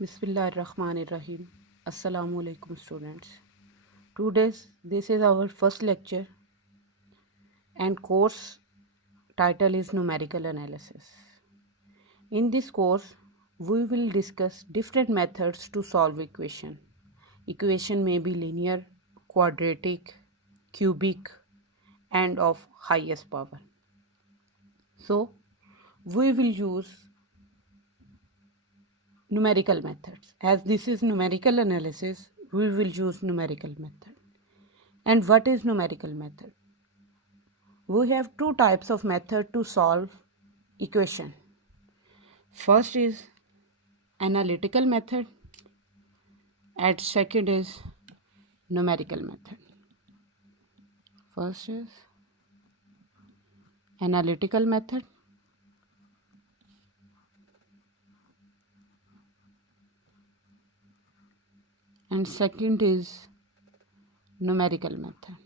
Bismillahirrahmanirrahim. Assalamu alaikum students. This is our first lecture and course title is Numerical Analysis. In this course, we will discuss different methods to solve equation. Equation may be linear, quadratic, cubic and of highest power. So, we will use numerical methods. As this is numerical analysis, we will use numerical method. And what is numerical method? We have two types of method to solve equation. First is analytical method and second is numerical method. First is analytical method and second is numerical method.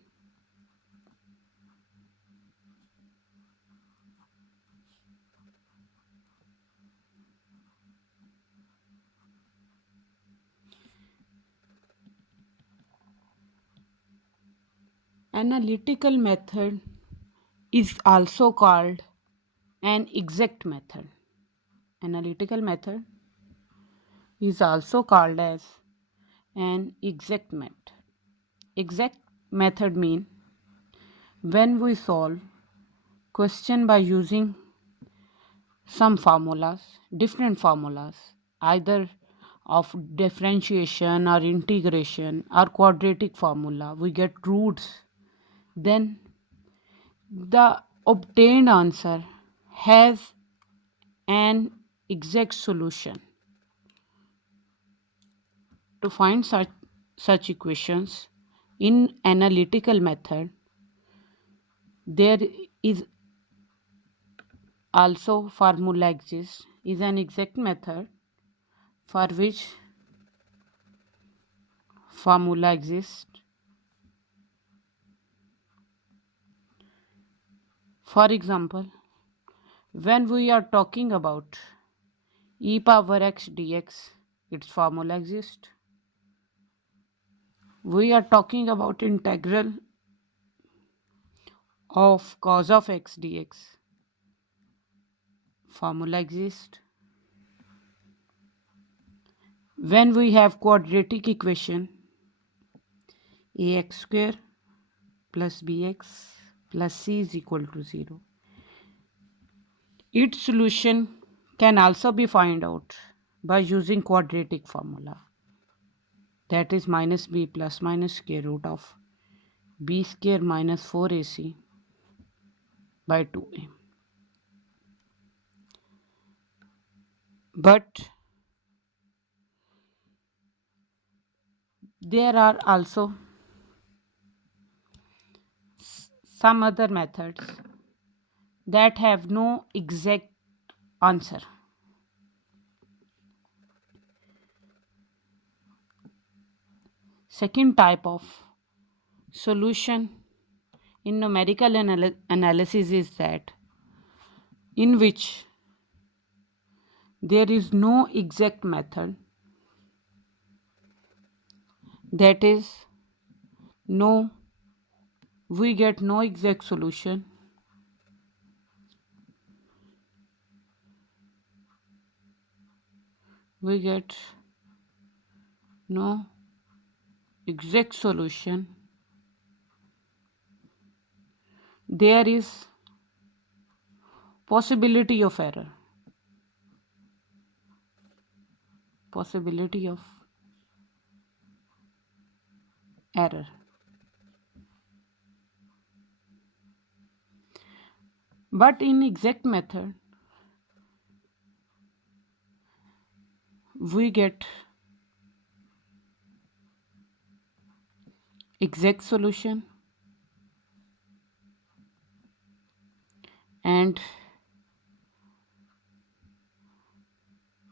Analytical method is also called an exact method. Analytical method is also called as an exact method. Exact method mean when we solve question by using some formulas, different formulas, either of differentiation or integration or quadratic formula, we get roots, then the obtained answer has an exact solution. To find such equations in analytical method, there is also formula exists is an exact method for which formula exists. For example, when we are talking about e power x dx, its formula exists. We are talking about integral of cos of x dx, formula exists. When we have quadratic equation ax square plus bx plus c is equal to 0, its solution can also be found out by using quadratic formula, that is minus b plus minus square root of b square minus 4ac by 2a. But there are also some other methods that have no exact answer. Second type of solution in numerical analysis is that in which there is no exact method, that is we get no exact solution, we get no exact solution, there is possibility of error, possibility of error. But in exact method, we get exact solution and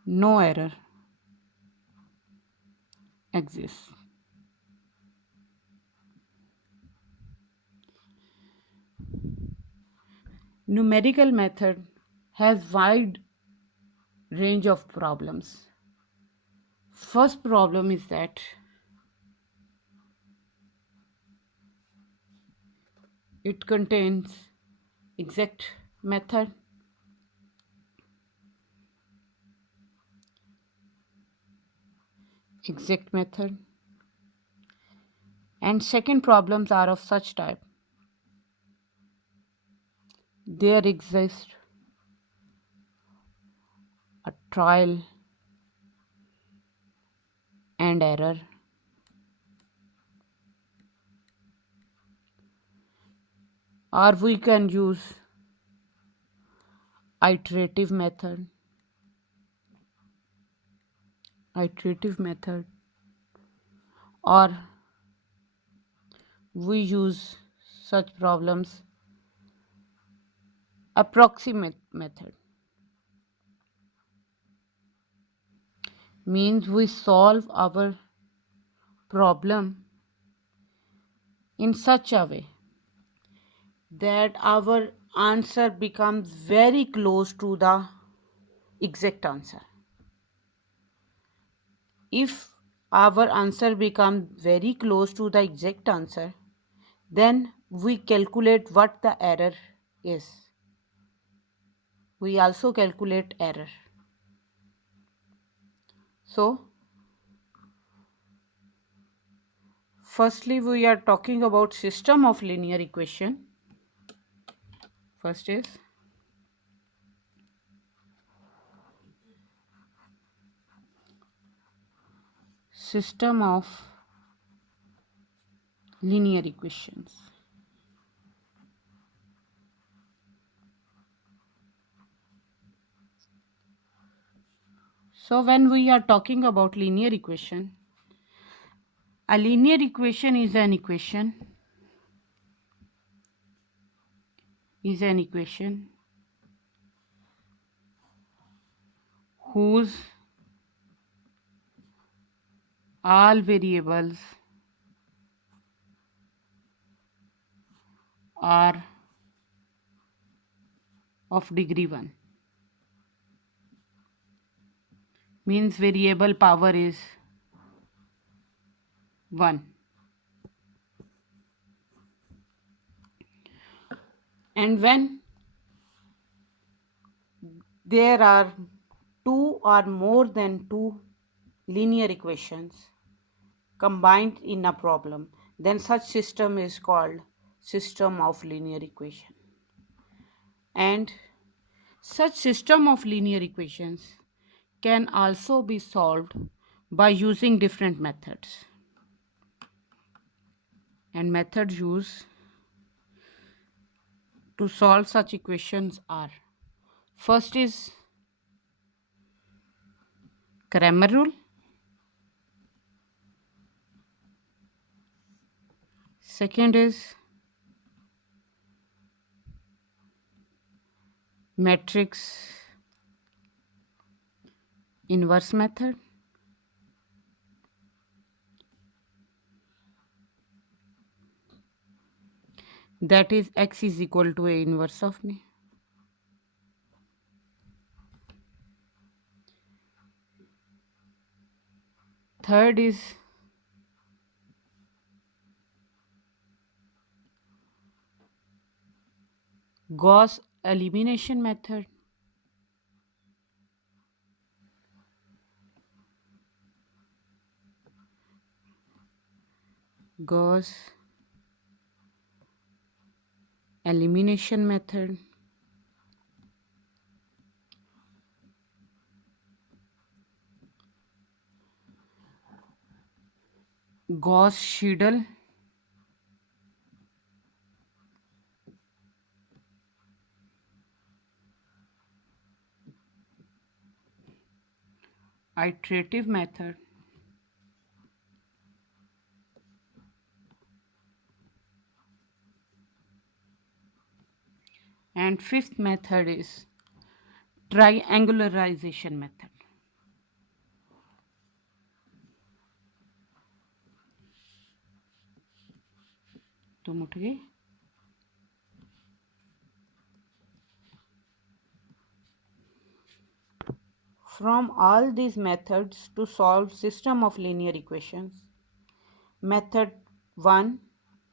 no error exists. Numerical method has wide range of problems. First problem is that it contains exact method, and second problems are of such type. There exists a trial and error, or we can use iterative method, or we use such problems approximate method. Means we solve our problem in such a way that our answer becomes very close to the exact answer. If our answer becomes very close to the exact answer, then we calculate what the error is. We also calculate error. So, firstly, we are talking about system of linear equation. First is system of linear equations. So when we are talking about linear equation, a linear equation is an equation whose all variables are of degree 1. Means variable power is 1. And when there are two or more than two linear equations combined in a problem, then such system is called system of linear equation. And such system of linear equations can also be solved by using different methods. And methods used to solve such equations are: first is Cramer rule, second is matrix inverse method, that is x is equal to a inverse of me. Third is Gauss elimination method. Gauss elimination method. Gauss-Seidel iterative method, and fifth method is triangularization method. तुम उठ गए? From all these methods to solve system of linear equations, method 1,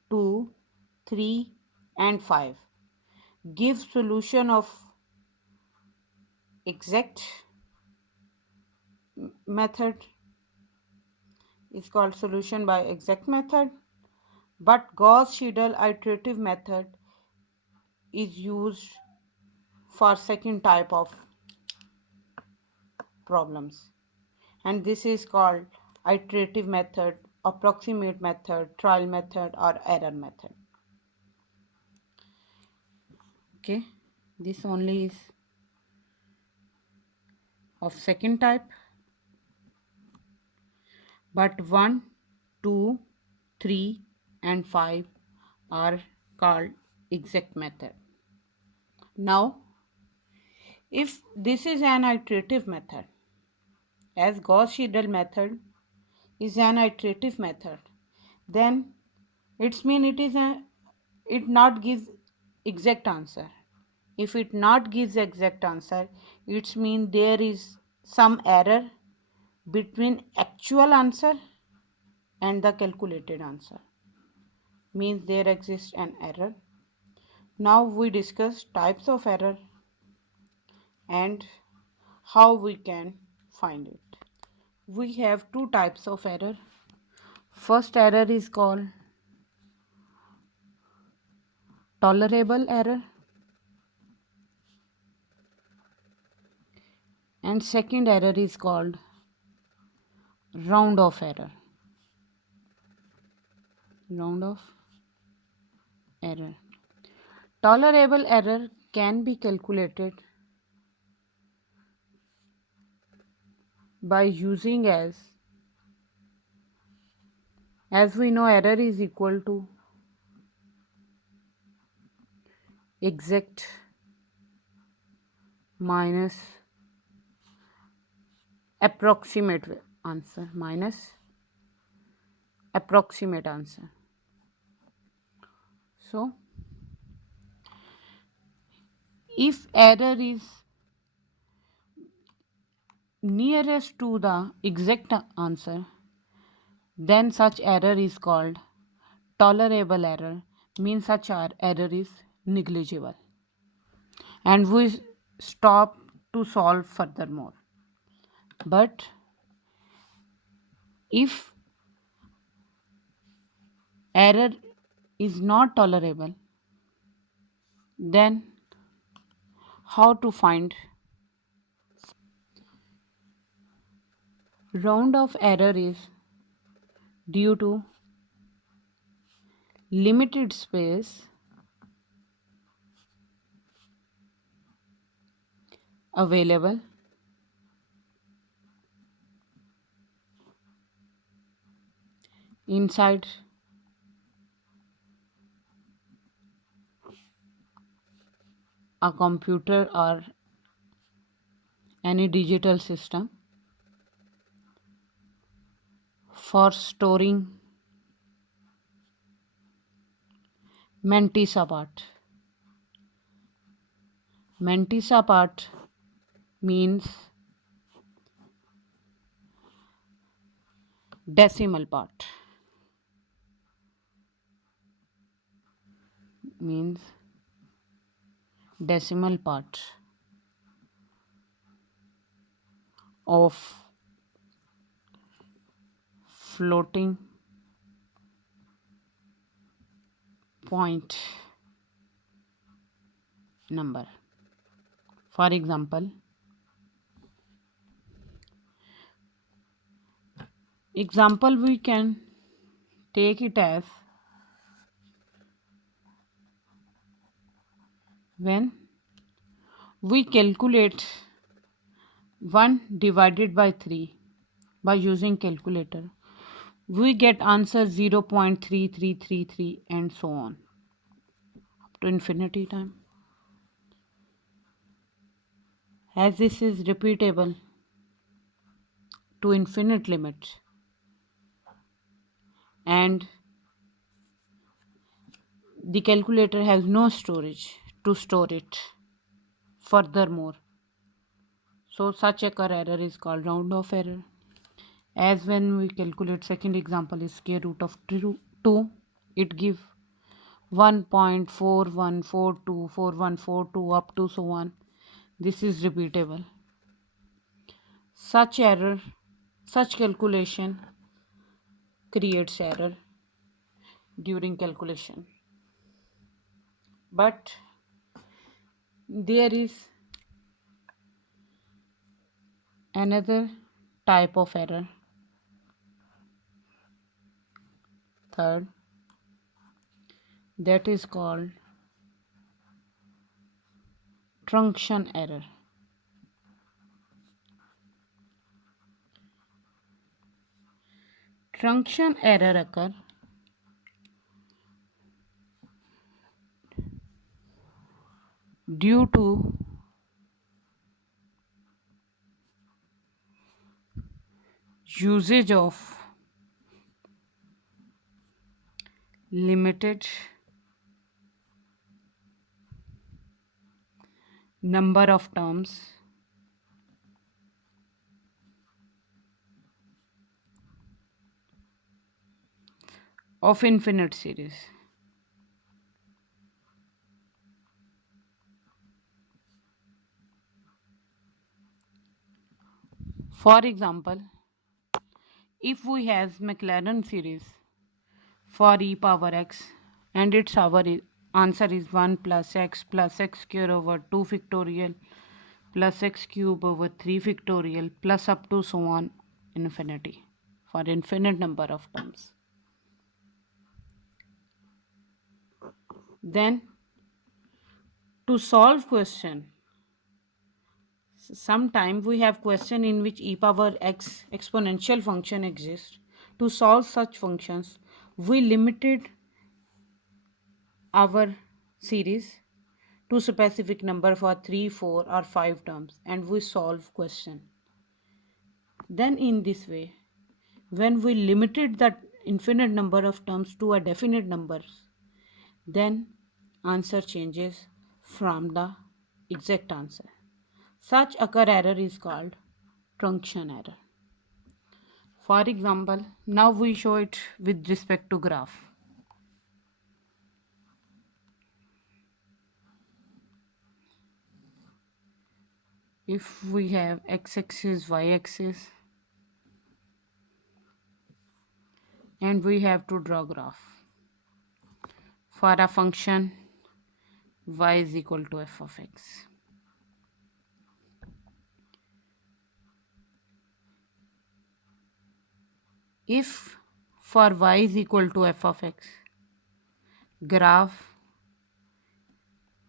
2, 3 and 5 give solution of exact method is called solution by exact method, but Gauss-Seidel iterative method is used for second type of problems, and this is called iterative method, approximate method, trial method or error method. Okay, this only is of second type, but 1, 2, 3 and 5 are called exact method. Now if this is an iterative method, as Gauss-Seidel method is an iterative method, then it's mean it not gives exact answer. If it not gives exact answer, it's mean there is some error between actual answer and the calculated answer, means there exists an error. Now we discuss types of error and how we can find it. We have two types of error. First error is called tolerable error and second error is called roundoff error. Roundoff error. Tolerable error can be calculated by using as we know error is equal to exact minus approximate answer minus approximate answer. So if error is nearest to the exact answer, then such error is called tolerable error, means such error is negligible and we stop to solve furthermore. But if error is not tolerable, then how to find? Roundoff error is due to limited space available inside a computer or any digital system for storing Mantissa part. Mantissa part means decimal part, means decimal part of floating point number. For example, we can take it as when we calculate 1 divided by 3 by using calculator, we get answer 0.3333 and so on up to infinity time. As this is repeatable to infinite limits and the calculator has no storage to store it furthermore, So such occur error is called roundoff error. As when we calculate second example is square root of 2, it give 1.41424142 up to so on. This is repeatable. Such error, such calculation creates error during calculation. But there is another type of error. Third, that is called truncation error. Truncation error occur due to usage of limited number of terms of infinite series. For example, if we have Maclaurin series for e power x and its answer is 1 plus x square over 2 factorial plus x cube over 3 factorial plus up to so on infinity for infinite number of terms. Then to solve question, sometime we have question in which e power x exponential function exists. To solve such functions, we limited our series to specific number for 3, 4 or 5 terms and we solve question. Then in this way, when we limited that infinite number of terms to a definite number, then answer changes from the exact answer. Such occur error is called truncation error. For example, now we show it with respect to graph. If we have x-axis, y-axis, and we have to draw graph for a function y is equal to f of x. If for y is equal to f of x, graph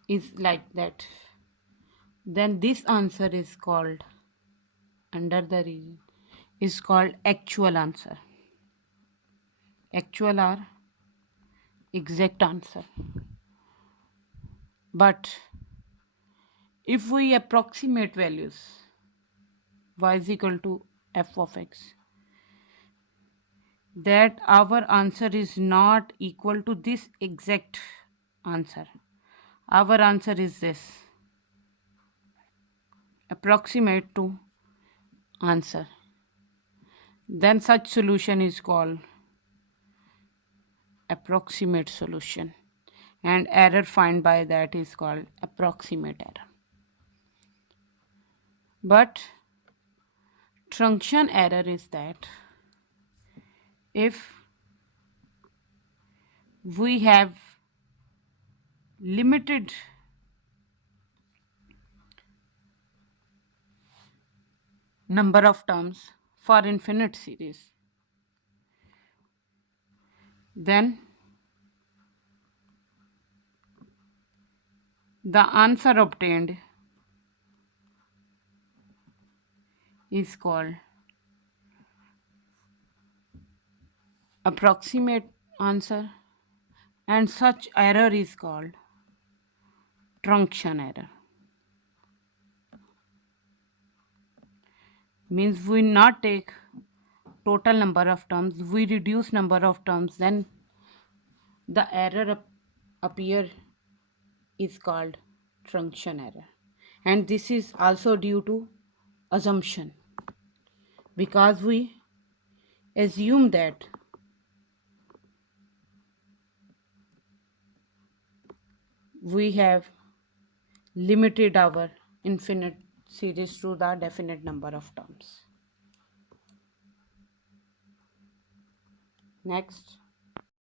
is like that, then this answer is called, under the region, is called actual answer. Actual or exact answer. But if we approximate values, y is equal to f of x, that our answer is not equal to this exact answer. Our answer is this, approximate to answer. Then such solution is called approximate solution, and error find by that is called approximate error. But truncation error is that if we have limited number of terms for infinite series, then the answer obtained is called approximate answer, and such error is called truncation error. Means we not take total number of terms, we reduce number of terms, then the error appear is called truncation error. And this is also due to assumption, because we assume that we have limited our infinite series to the definite number of terms. Next,